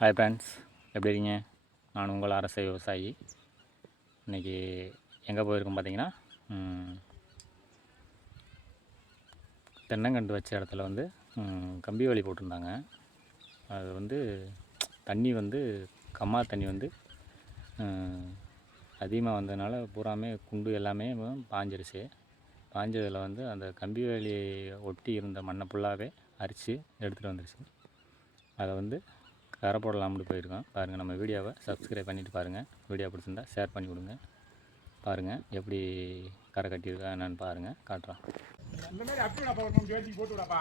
Hi friends, எப்படி இருக்கீங்க? நான் உங்கள் அரச விவசாயி. இன்றைக்கி எங்கே போயிருக்கோம் பார்த்தீங்கன்னா, தென்னங்கன்று வச்ச இடத்துல வந்து கம்பி வேலி போட்டிருந்தாங்க. அது வந்து தண்ணி வந்து கம்மா தண்ணி வந்து அதிகமாக வந்ததுனால பூராமே குண்டு எல்லாமே பாஞ்சிருச்சு. பாஞ்சதில் வந்து அந்த கம்பி வேலியை ஒட்டி இருந்த மண்ணை ஃபுல்லாகவே அரித்து எடுத்துகிட்டு வந்துருச்சு. அதை வந்து கரை போடலாம்னு போயிருக்கோம். பாருங்கள், நம்ம வீடியோவை சப்ஸ்கிரைப் பண்ணிவிட்டு பாருங்கள். வீடியோ பிடிச்சிருந்தா ஷேர் பண்ணி கொடுங்க. பாருங்கள் எப்படி கரை கட்டியிருக்கா என்னன்னு பாருங்கள், காட்டுறோம். இந்த மாதிரி அப்படி போட்டு விடாப்பா.